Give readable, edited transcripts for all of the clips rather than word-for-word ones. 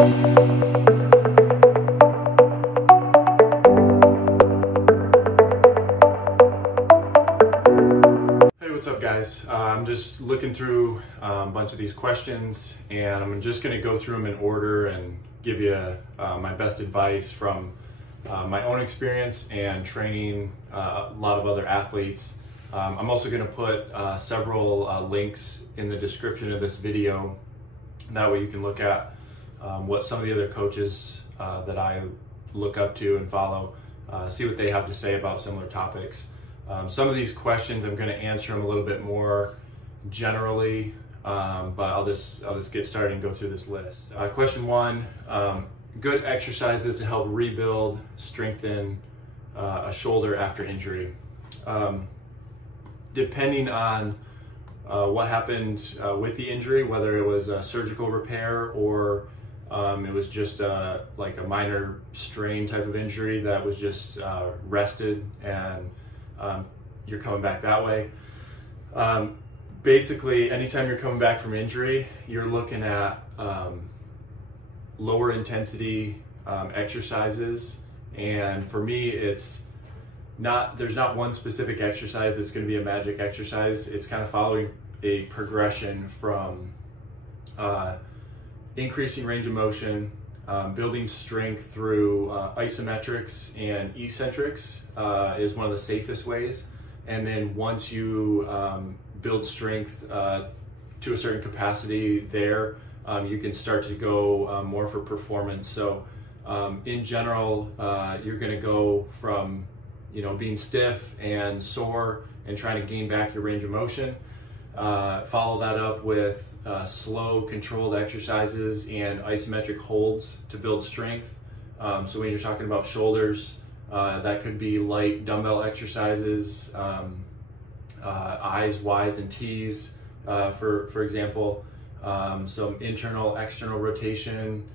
What's up, guys? I'm just looking through a bunch of these questions, and I'm just going to go through them in order and give you my best advice from my own experience and training a lot of other athletes. I'm also going to put several links in the description of this video. That way you can look at what some of the other coaches that I look up to and follow, see what they have to say about similar topics. Some of these questions I'm going to answer them a little bit more generally, but I'll just get started and go through this list. Question one, good exercises to help rebuild, strengthen a shoulder after injury. Depending on what happened with the injury, whether it was a surgical repair or it was just like a minor strain type of injury that was just rested and you're coming back that way. Basically, anytime you're coming back from injury, you're looking at lower intensity exercises. And for me, there's not one specific exercise that's going to be a magic exercise. It's kind of following a progression from increasing range of motion, building strength through isometrics and eccentrics is one of the safest ways. And then once you build strength to a certain capacity there, you can start to go more for performance. So in general, you're going to go from being stiff and sore and trying to gain back your range of motion. Follow that up with slow, controlled exercises and isometric holds to build strength. So when you're talking about shoulders, that could be light dumbbell exercises, I's, Y's, and T's, for example. Some internal, external rotation,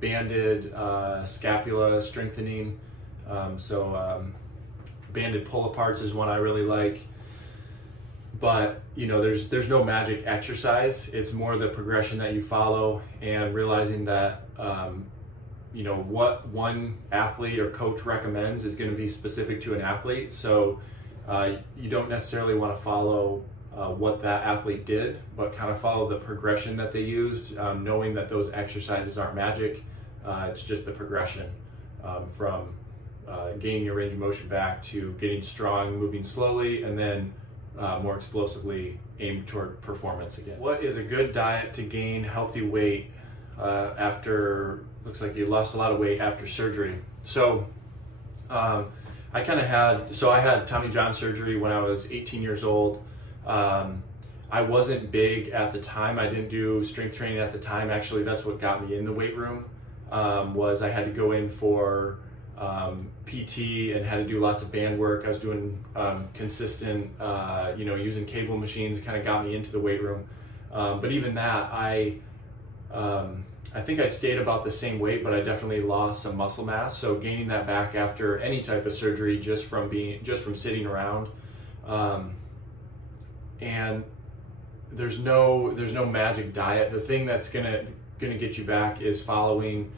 banded scapula strengthening. Banded pull-aparts is one I really like. But there's no magic exercise. It's more the progression that you follow and realizing that what one athlete or coach recommends is going to be specific to an athlete. So you don't necessarily want to follow what that athlete did, but kind of follow the progression that they used, knowing that those exercises aren't magic. It's just the progression from gaining your range of motion back to getting strong, moving slowly, and then more explosively aimed toward performance again. What is a good diet to gain healthy weight after, looks like you lost a lot of weight after surgery? So I had Tommy John surgery when I was 18 years old. I wasn't big at the time. I didn't do strength training at the time. Actually, that's what got me in the weight room, was I had to go in for PT and had to do lots of band work. I was doing consistent, using cable machines, kind of got me into the weight room. But even that, I think I stayed about the same weight, but I definitely lost some muscle mass. So gaining that back after any type of surgery, just from sitting around, and there's no magic diet. The thing that's gonna get you back is following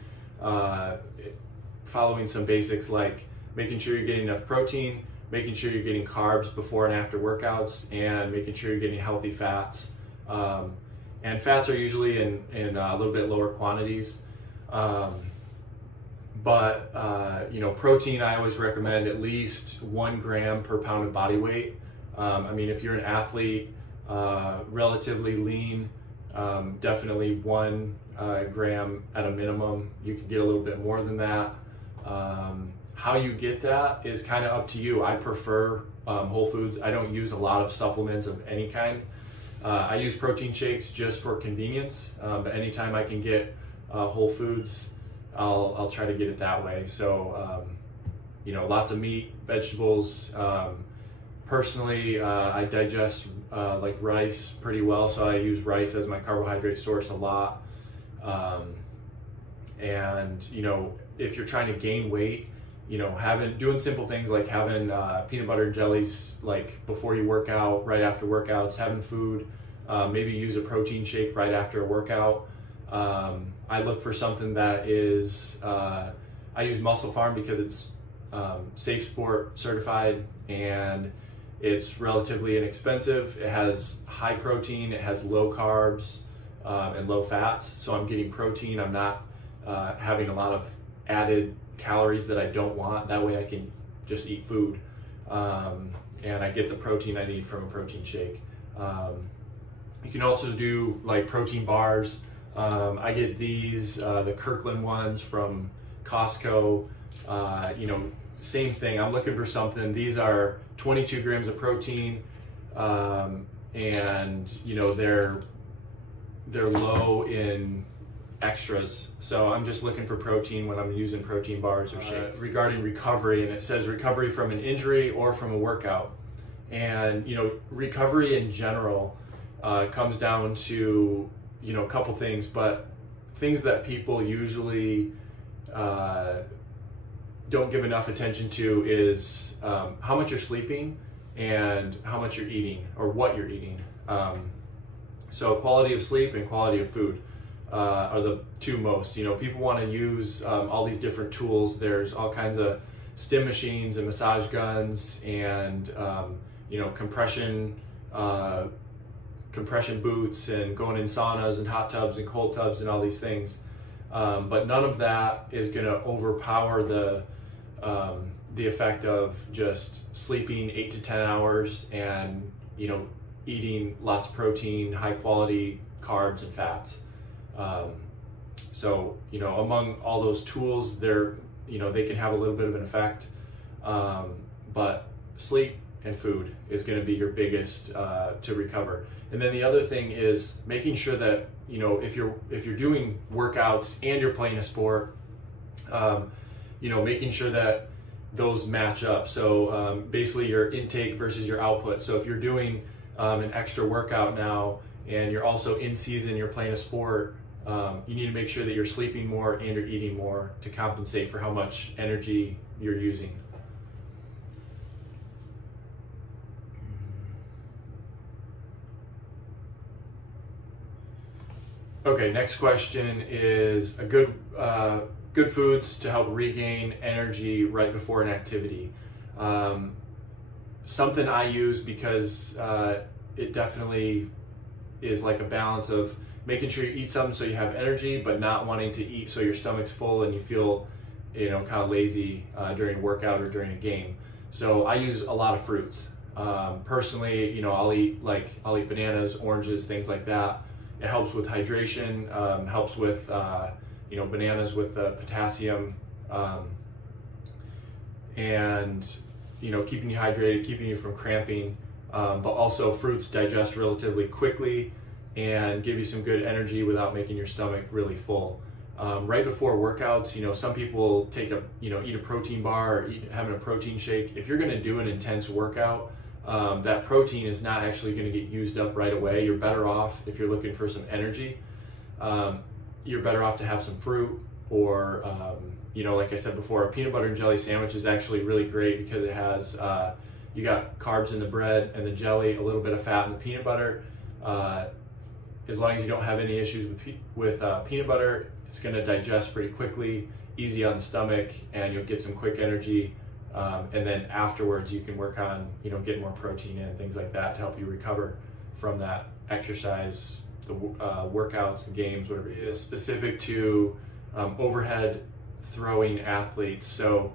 some basics, like making sure you're getting enough protein, making sure you're getting carbs before and after workouts, and making sure you're getting healthy fats. And fats are usually in a little bit lower quantities. Protein, I always recommend at least 1 gram per pound of body weight. If you're an athlete, relatively lean, definitely 1 gram at a minimum. You could get a little bit more than that. How you get that is kind of up to you. I prefer whole foods. I don't use a lot of supplements of any kind. I use protein shakes just for convenience, but anytime I can get whole foods, I'll try to get it that way. So, lots of meat, vegetables. Personally, I digest like rice pretty well, so I use rice as my carbohydrate source a lot. If you're trying to gain weight, doing simple things like having peanut butter and jellies like before you work out, right after workouts, having food, maybe use a protein shake right after a workout. I look for something that is, I use Muscle Farm because it's Safe Sport certified and it's relatively inexpensive. It has high protein, it has low carbs and low fats. So I'm getting protein, I'm not having a lot of added calories that I don't want. That way I can just eat food. And I get the protein I need from a protein shake. You can also do like protein bars. I get these, the Kirkland ones from Costco. You know, same thing. I'm looking for something. These are 22 grams of protein, and you know they're low in extras. So I'm just looking for protein when I'm using protein bars or shakes. Regarding recovery, and it says recovery from an injury or from a workout. And you know, recovery in general comes down to, you know, a couple things, but things that people usually don't give enough attention to is how much you're sleeping and how much you're eating or what you're eating. So quality of sleep and quality of food are the two most. You know, people want to use all these different tools. There's all kinds of stim machines and massage guns and you know, compression boots and going in saunas and hot tubs and cold tubs and all these things. But none of that is going to overpower the effect of just sleeping 8 to 10 hours and, you know, eating lots of protein, high quality carbs and fats. So, you know, among all those tools, they're, you know, they can have a little bit of an effect. But sleep and food is going to be your biggest to recover. And then the other thing is making sure that, you know, if you're doing workouts and you're playing a sport, you know, making sure that those match up. So basically your intake versus your output. So if you're doing an extra workout now and you're also in season, you're playing a sport, you need to make sure that you're sleeping more and you're eating more to compensate for how much energy you're using. Okay, next question is a good foods to help regain energy right before an activity. Something I use because it definitely is like a balance of making sure you eat something so you have energy, but not wanting to eat so your stomach's full and you feel, you know, kind of lazy during a workout or during a game. So I use a lot of fruits. Personally, you know, I'll eat bananas, oranges, things like that. It helps with hydration, helps with, you know, bananas with potassium, and, you know, keeping you hydrated, keeping you from cramping, but also fruits digest relatively quickly and give you some good energy without making your stomach really full. Right before workouts, you know, some people eat a protein bar or having a protein shake. If you're gonna do an intense workout, that protein is not actually going to get used up right away. You're better off, if you're looking for some energy, you're better off to have some fruit or, you know, like I said before, a peanut butter and jelly sandwich is actually really great because it has, you got carbs in the bread and the jelly, a little bit of fat in the peanut butter. As long as you don't have any issues with peanut butter, it's going to digest pretty quickly, easy on the stomach, and you'll get some quick energy. And then afterwards you can work on, you know, getting more protein in, things like that to help you recover from that exercise, the workouts and games, whatever it is, specific to overhead throwing athletes. So,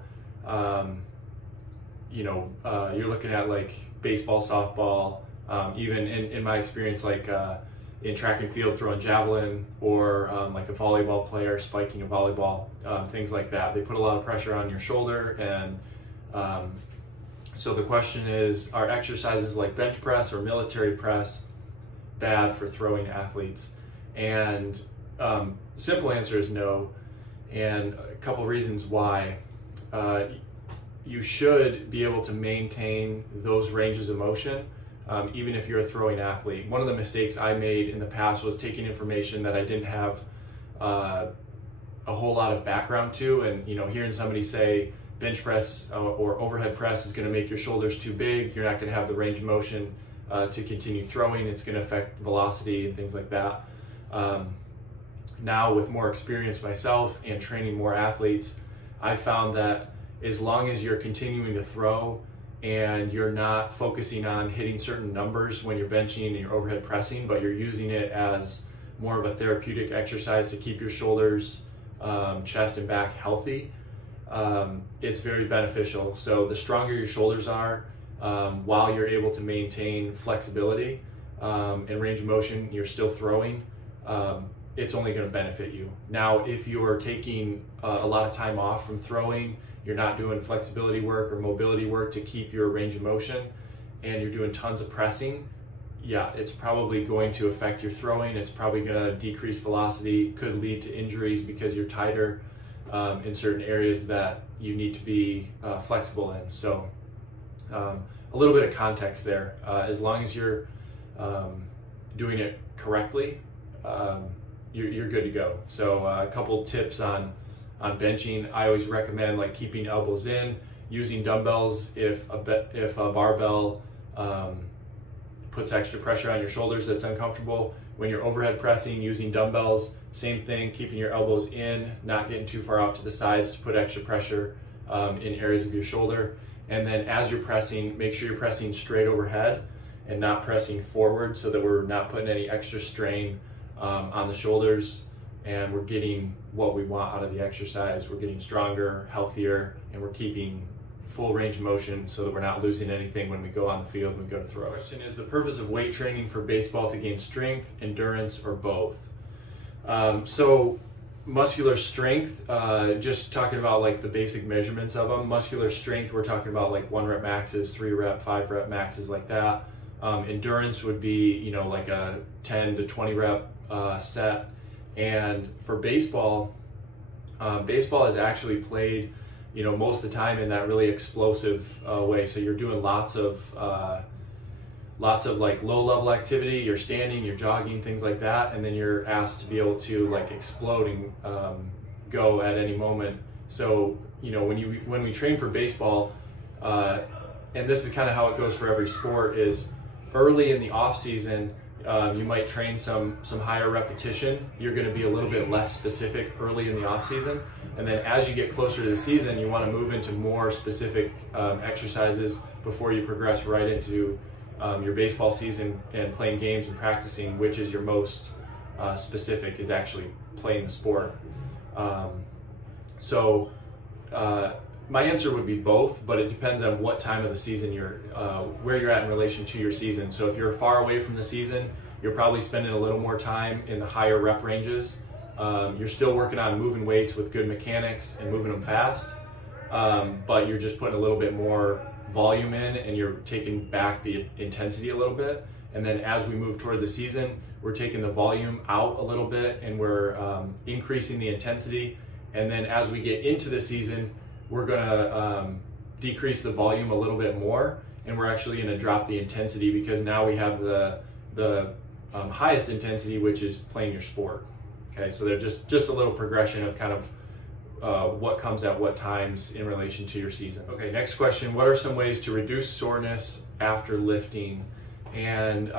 you know, you're looking at like baseball, softball, even in my experience, like in track and field throwing javelin, or like a volleyball player spiking a volleyball, things like that. They put a lot of pressure on your shoulder, and so the question is, are exercises like bench press or military press bad for throwing athletes? And simple answer is no, and a couple reasons why. You should be able to maintain those ranges of motion even if you're a throwing athlete. One of the mistakes I made in the past was taking information that I didn't have a whole lot of background to, and, you know, hearing somebody say bench press or overhead press is going to make your shoulders too big, you're not going to have the range of motion to continue throwing, it's going to affect velocity and things like that. now with more experience myself and training more athletes, I found that as long as you're continuing to throw and you're not focusing on hitting certain numbers when you're benching and you're overhead pressing, but you're using it as more of a therapeutic exercise to keep your shoulders, chest and back healthy, it's very beneficial. So the stronger your shoulders are, while you're able to maintain flexibility and range of motion, you're still throwing, it's only going to benefit you. Now, if you're taking a lot of time off from throwing, you're not doing flexibility work or mobility work to keep your range of motion, and you're doing tons of pressing, yeah, it's probably going to affect your throwing. It's probably going to decrease velocity, could lead to injuries because you're tighter in certain areas that you need to be flexible in. So a little bit of context there. As long as you're doing it correctly, you're good to go. So a couple tips on benching. I always recommend like keeping elbows in, using dumbbells if a barbell puts extra pressure on your shoulders that's uncomfortable. When you're overhead pressing, using dumbbells, same thing, keeping your elbows in, not getting too far out to the sides to put extra pressure in areas of your shoulder. And then as you're pressing, make sure you're pressing straight overhead and not pressing forward, so that we're not putting any extra strain on the shoulders, and we're getting what we want out of the exercise. We're getting stronger, healthier, and we're keeping full range of motion so that we're not losing anything when we go on the field and we go to throw. The question is the purpose of weight training for baseball to gain strength, endurance, or both? So muscular strength, just talking about like the basic measurements of them. Muscular strength, we're talking about like 1 rep maxes, 3 rep, 5 rep maxes, like that. Endurance would be, you know, like a 10 to 20 rep set. And for baseball, baseball is actually played, you know, most of the time in that really explosive way. So you're doing lots of like low level activity. You're standing, you're jogging, things like that, and then you're asked to be able to like explode and go at any moment. So you know, when we train for baseball, and this is kind of how it goes for every sport, is early in the off season, you might train some higher repetition. You're going to be a little bit less specific early in the off season, and then as you get closer to the season, you want to move into more specific exercises before you progress right into your baseball season and playing games and practicing, which is your most specific, is actually playing the sport. So my answer would be both, but it depends on what time of the season where you're at in relation to your season. So if you're far away from the season, you're probably spending a little more time in the higher rep ranges. You're still working on moving weights with good mechanics and moving them fast, but you're just putting a little bit more volume in, and you're taking back the intensity a little bit. And then as we move toward the season, we're taking the volume out a little bit, and we're increasing the intensity. And then as we get into the season, we're gonna decrease the volume a little bit more, and we're actually gonna drop the intensity, because now we have the highest intensity, which is playing your sport. Okay, so they're just a little progression of kind of what comes at what times in relation to your season. Okay, next question. What are some ways to reduce soreness after lifting? And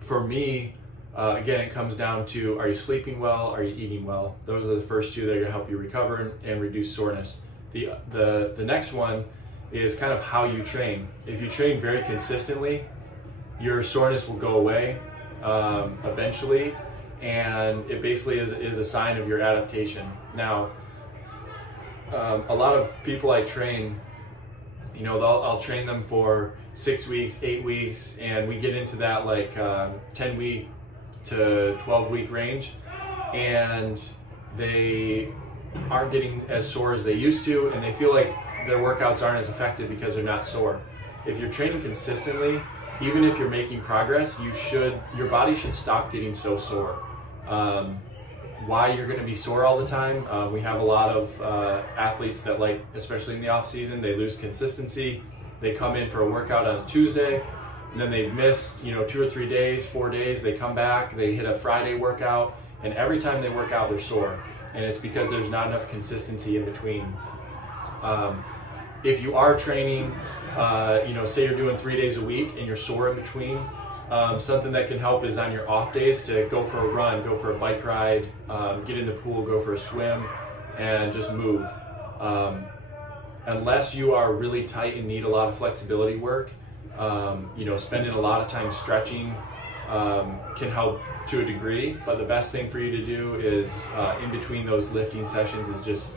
for me, again, it comes down to, are you sleeping well? Are you eating well? Those are the first two that are gonna help you recover and reduce soreness. The next one is kind of how you train. If you train very consistently, your soreness will go away eventually, and it basically is a sign of your adaptation. Now, a lot of people I train, you know, I'll train them for 6 weeks, 8 weeks, and we get into that like 10-week to 12-week range, and they aren't getting as sore as they used to, and they feel like their workouts aren't as effective because they're not sore. If you're training consistently, even if you're making progress, your body should stop getting so sore. Why you're going to be sore all the time? We have a lot of athletes that, like, especially in the off season, they lose consistency. They come in for a workout on a Tuesday, and then they miss, you know, 2 or 3 days, 4 days. They come back, they hit a Friday workout, and every time they work out, they're sore. And it's because there's not enough consistency in between. If you are training, you know, say you're doing 3 days a week and you're sore in between, Something that can help is on your off days to go for a run, go for a bike ride, get in the pool, go for a swim, and just move. Unless you are really tight and need a lot of flexibility work, spending a lot of time stretching can help to a degree, but the best thing for you to do is in between those lifting sessions is just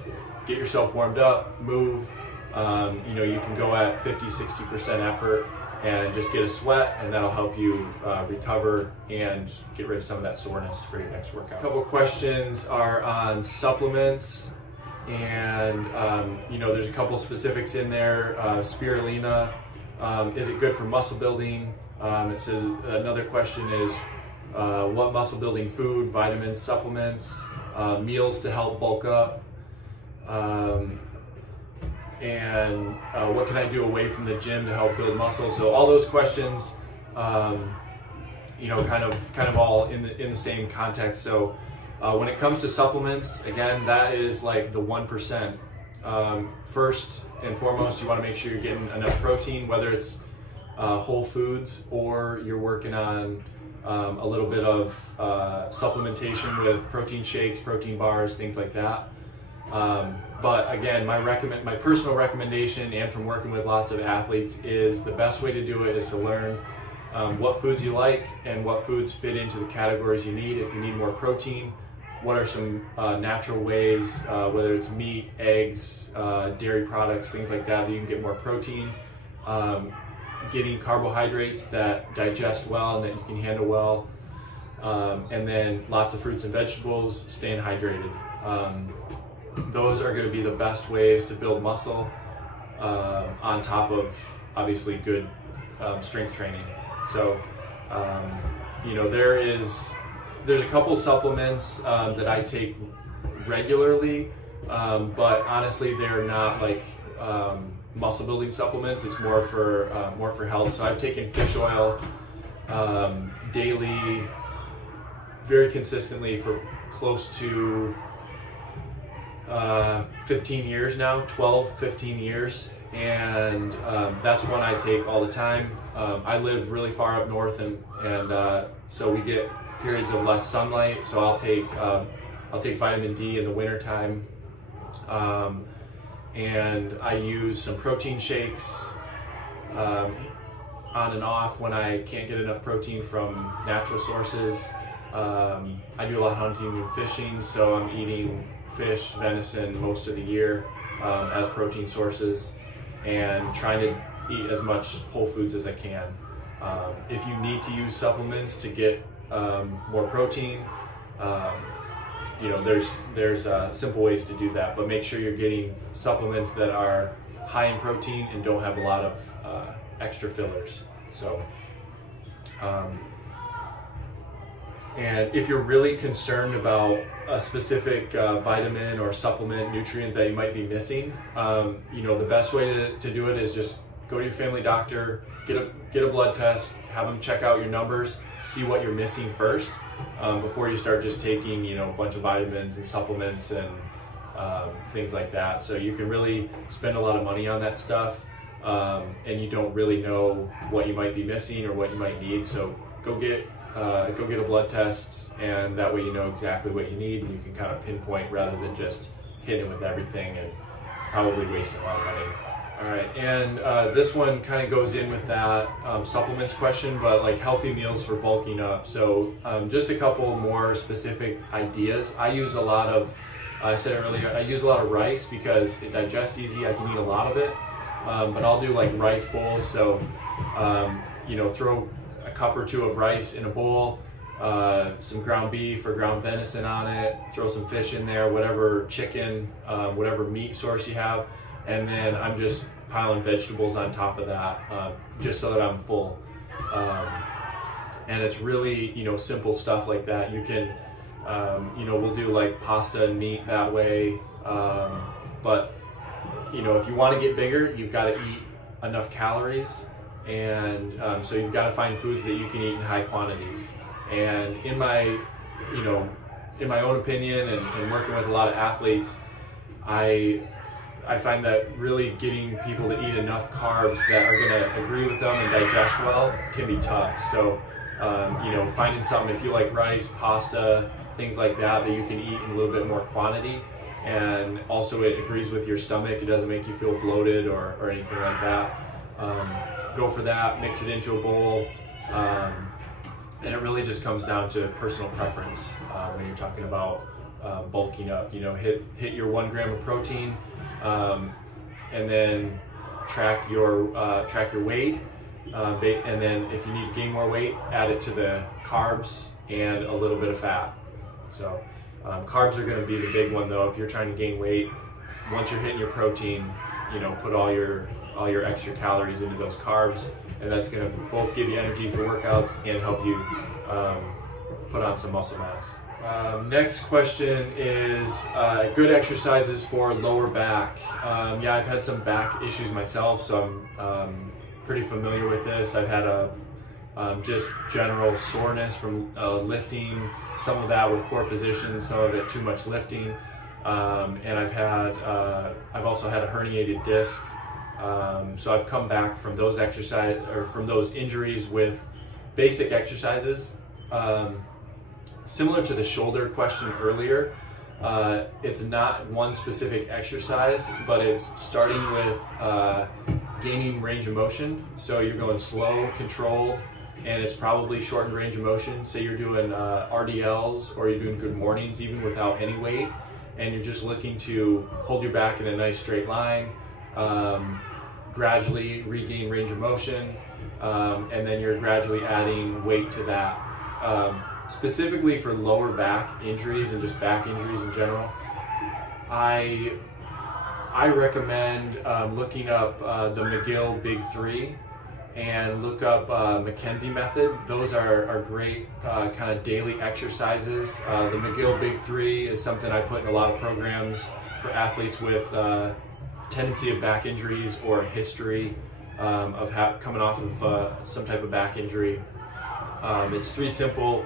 get yourself warmed up, move. You can go at 50-60% effort and just get a sweat, and that'll help you recover and get rid of some of that soreness for your next workout. A couple questions are on supplements, and there's a couple specifics in there. Spirulina, is it good for muscle building? It says another question is what muscle building food, vitamins, supplements, meals to help bulk up, and what can I do away from the gym to help build muscle? So all those questions, kind of all in the same context. So when it comes to supplements, again, that is like the 1%. First and foremost, you want to make sure you're getting enough protein, whether it's whole foods or you're working on a little bit of supplementation with protein shakes, protein bars, things like that. But again, my personal recommendation, and from working with lots of athletes, is the best way to do it is to learn what foods you like and what foods fit into the categories you need. If you need more protein, what are some natural ways, whether it's meat, eggs, dairy products, things like that you can get more protein. Getting carbohydrates that digest well and that you can handle well. And then lots of fruits and vegetables, staying hydrated. Those are going to be the best ways to build muscle, on top of obviously good strength training. So, there's a couple supplements that I take regularly, but honestly, they're not like muscle building supplements. It's more for health. So I've taken fish oil daily, very consistently for close to 15 years now, 15 years, and that's one I take all the time. I live really far up north, and so we get periods of less sunlight, so I'll take vitamin D in the wintertime, and I use some protein shakes on and off when I can't get enough protein from natural sources. I do a lot of hunting and fishing, so I'm eating fish, venison most of the year as protein sources, and trying to eat as much whole foods as I can. If you need to use supplements to get more protein, there's simple ways to do that, but make sure you're getting supplements that are high in protein and don't have a lot of extra fillers. So, and if you're really concerned about a specific vitamin or supplement, nutrient that you might be missing, the best way to do it is just go to your family doctor, get a blood test, have them check out your numbers, see what you're missing first, before you start just taking a bunch of vitamins and supplements and things like that. So you can really spend a lot of money on that stuff, and you don't really know what you might be missing or what you might need. So go get a blood test, and that way you know exactly what you need, and you can kind of pinpoint rather than just hitting it with everything and probably wasting a lot of money. All right, and this one kind of goes in with that supplements question, but like healthy meals for bulking up. So just a couple more specific ideas. I use a lot of, I said earlier, I use a lot of rice because it digests easy. I can eat a lot of it, but I'll do like rice bowls. So, throw a cup or two of rice in a bowl, some ground beef or ground venison on it, throw some fish in there, whatever chicken, whatever meat source you have, and then I'm just piling vegetables on top of that, just so that I'm full. And it's really, simple stuff like that. You can, we'll do like pasta and meat that way, but if you want to get bigger, you've got to eat enough calories, and so you've got to find foods that you can eat in high quantities. And in my own opinion, and working with a lot of athletes, I find that really getting people to eat enough carbs that are going to agree with them and digest well can be tough. So You know, finding something, if you like rice, pasta, things like that, that you can eat in a little bit more quantity. And also it agrees with your stomach. It doesn't make you feel bloated or anything like that. Go for that, mix it into a bowl. And it really just comes down to personal preference when you're talking about bulking up. You know, hit your 1 gram of protein, and then track your weight. And then if you need to gain more weight, add it to the carbs and a little bit of fat. So carbs are going to be the big one though. If you're trying to gain weight, once you're hitting your protein, you know, put all your extra calories into those carbs, and that's going to both give you energy for workouts and help you put on some muscle mass. Next question is good exercises for lower back. Yeah, I've had some back issues myself, so I'm pretty familiar with this. I've had just general soreness from lifting, some of that with poor position, some of it too much lifting, and I've also had a herniated disc. So I've come back from those from those injuries with basic exercises. Similar to the shoulder question earlier, it's not one specific exercise, but it's starting with gaining range of motion. So you're going slow, controlled, and it's probably shortened range of motion. Say you're doing RDLs or you're doing good mornings even without any weight, and you're just looking to hold your back in a nice straight line, gradually regain range of motion, and then you're gradually adding weight to that. Specifically for lower back injuries and just back injuries in general, I recommend looking up the McGill Big 3 and look up McKenzie method. Those are great kind of daily exercises. The McGill Big 3 is something I put in a lot of programs for athletes with tendency of back injuries or a history of coming off of some type of back injury. It's 3 simple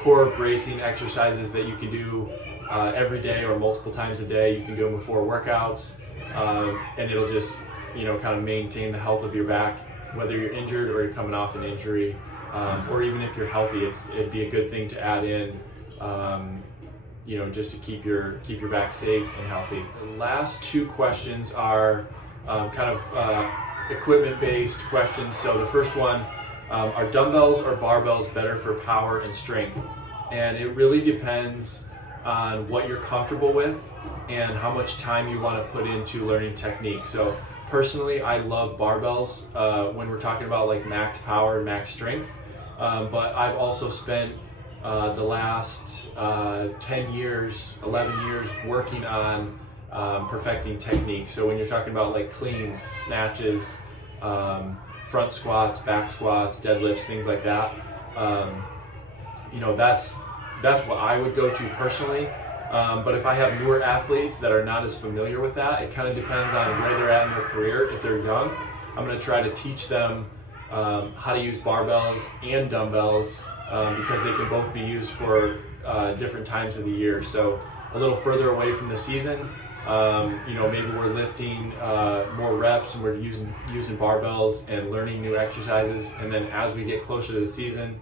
core bracing exercises that you can do every day or multiple times a day. You can do them before workouts, and it'll just, you know, kind of maintain the health of your back, whether you're injured or you're coming off an injury, or even if you're healthy. It'd be a good thing to add in, you know, just to keep your back safe and healthy. The last 2 questions are kind of equipment-based questions. So the first one, are dumbbells or barbells better for power and strength? And it really depends on what you're comfortable with and how much time you want to put into learning technique. So personally, I love barbells when we're talking about like max power and max strength, but I've also spent the last 10 years, 11 years working on perfecting technique. So when you're talking about like cleans, snatches, front squats, back squats, deadlifts, things like that, you know, that's what I would go to personally. But if I have newer athletes that are not as familiar with that, it kind of depends on where they're at in their career. If they're young, I'm going to try to teach them how to use barbells and dumbbells, because they can both be used for different times of the year. So a little further away from the season, you know, maybe we're lifting more reps and we're using barbells and learning new exercises. And then as we get closer to the season,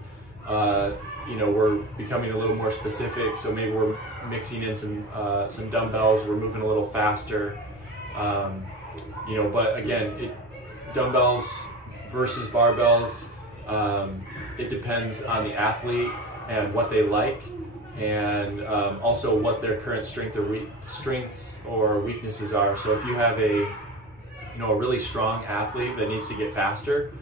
you know, we're becoming a little more specific. So maybe we're mixing in some dumbbells. We're moving a little faster. You know, but again, dumbbells versus barbells, it depends on the athlete and what they like, and also what their current strengths or weaknesses are. So if you have a really strong athlete that needs to get faster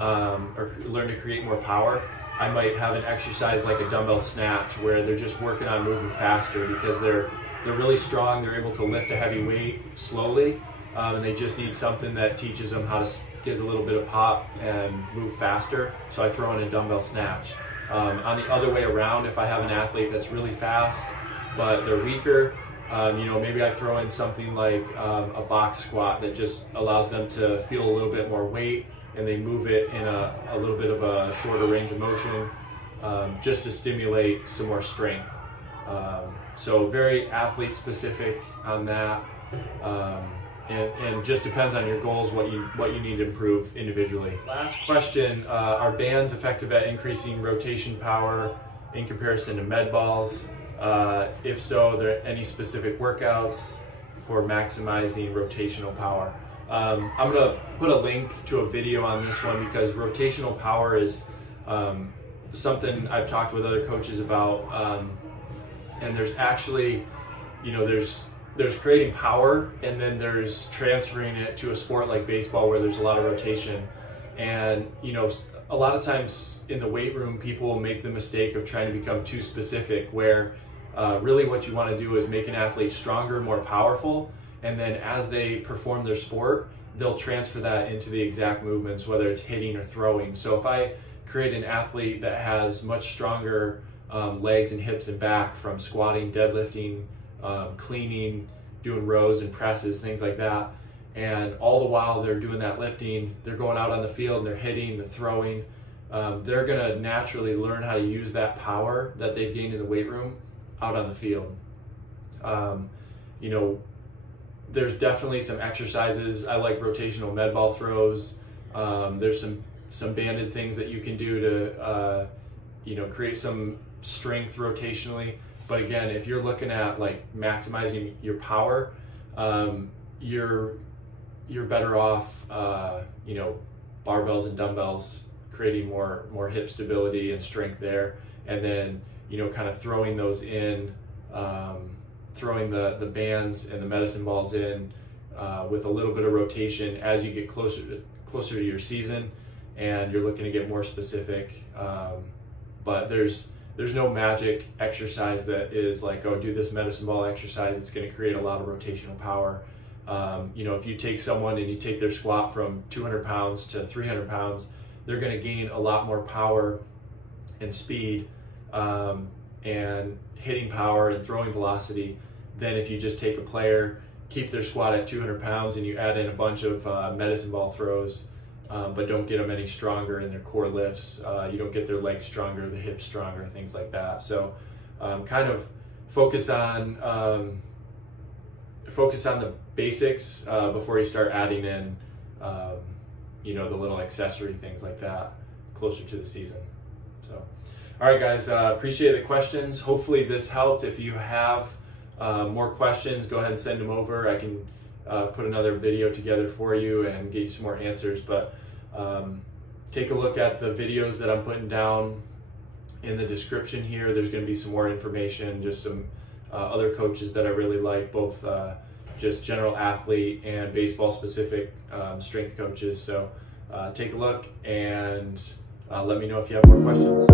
or learn to create more power, I might have an exercise like a dumbbell snatch where they're just working on moving faster because they're really strong. They're able to lift a heavy weight slowly, and they just need something that teaches them how to get a little bit of pop and move faster. So I throw in a dumbbell snatch. On the other way around, if I have an athlete that's really fast but they're weaker, you know, maybe I throw in something like a box squat that just allows them to feel a little bit more weight, and they move it in a little bit of a shorter range of motion, just to stimulate some more strength. So very athlete specific on that. and just depends on your goals, what you need to improve individually. Last question, are bands effective at increasing rotation power in comparison to med balls? If so, are there any specific workouts for maximizing rotational power? I'm gonna put a link to a video on this one because rotational power is something I've talked with other coaches about, and there's actually, there's creating power, and then there's transferring it to a sport like baseball where there's a lot of rotation. And a lot of times in the weight room, people will make the mistake of trying to become too specific, where really what you want to do is make an athlete stronger, more powerful, and then as they perform their sport, they'll transfer that into the exact movements, whether it's hitting or throwing. So if I create an athlete that has much stronger legs and hips and back from squatting, deadlifting, cleaning, doing rows and presses, things like that, and all the while they're doing that lifting, they're going out on the field and they're hitting, they're throwing, they're gonna naturally learn how to use that power that they've gained in the weight room out on the field. There's definitely some exercises. I like rotational med ball throws. There's some banded things that you can do to create some strength rotationally. But again, if you're looking at like maximizing your power, you're better off barbells and dumbbells, creating more hip stability and strength there, and then kind of throwing those in, throwing the bands and the medicine balls in with a little bit of rotation as you get closer to your season and you're looking to get more specific. But there's no magic exercise that is like, oh, do this medicine ball exercise, it's going to create a lot of rotational power. If you take someone and you take their squat from 200 pounds to 300 pounds, they're going to gain a lot more power and speed and hitting power and throwing velocity than if you just take a player, keep their squat at 200 pounds and you add in a bunch of medicine ball throws, but don't get them any stronger in their core lifts. You don't get their legs stronger, the hips stronger, things like that. So kind of focus on the basics before you start adding in the little accessory things like that closer to the season. So all right, guys, appreciate the questions. Hopefully this helped. If you have more questions, go ahead and send them over. I can put another video together for you and get you some more answers. But take a look at the videos that I'm putting down in the description here. There's going to be some more information, just some other coaches that I really like, both just general athlete and baseball specific strength coaches. So take a look and let me know if you have more questions.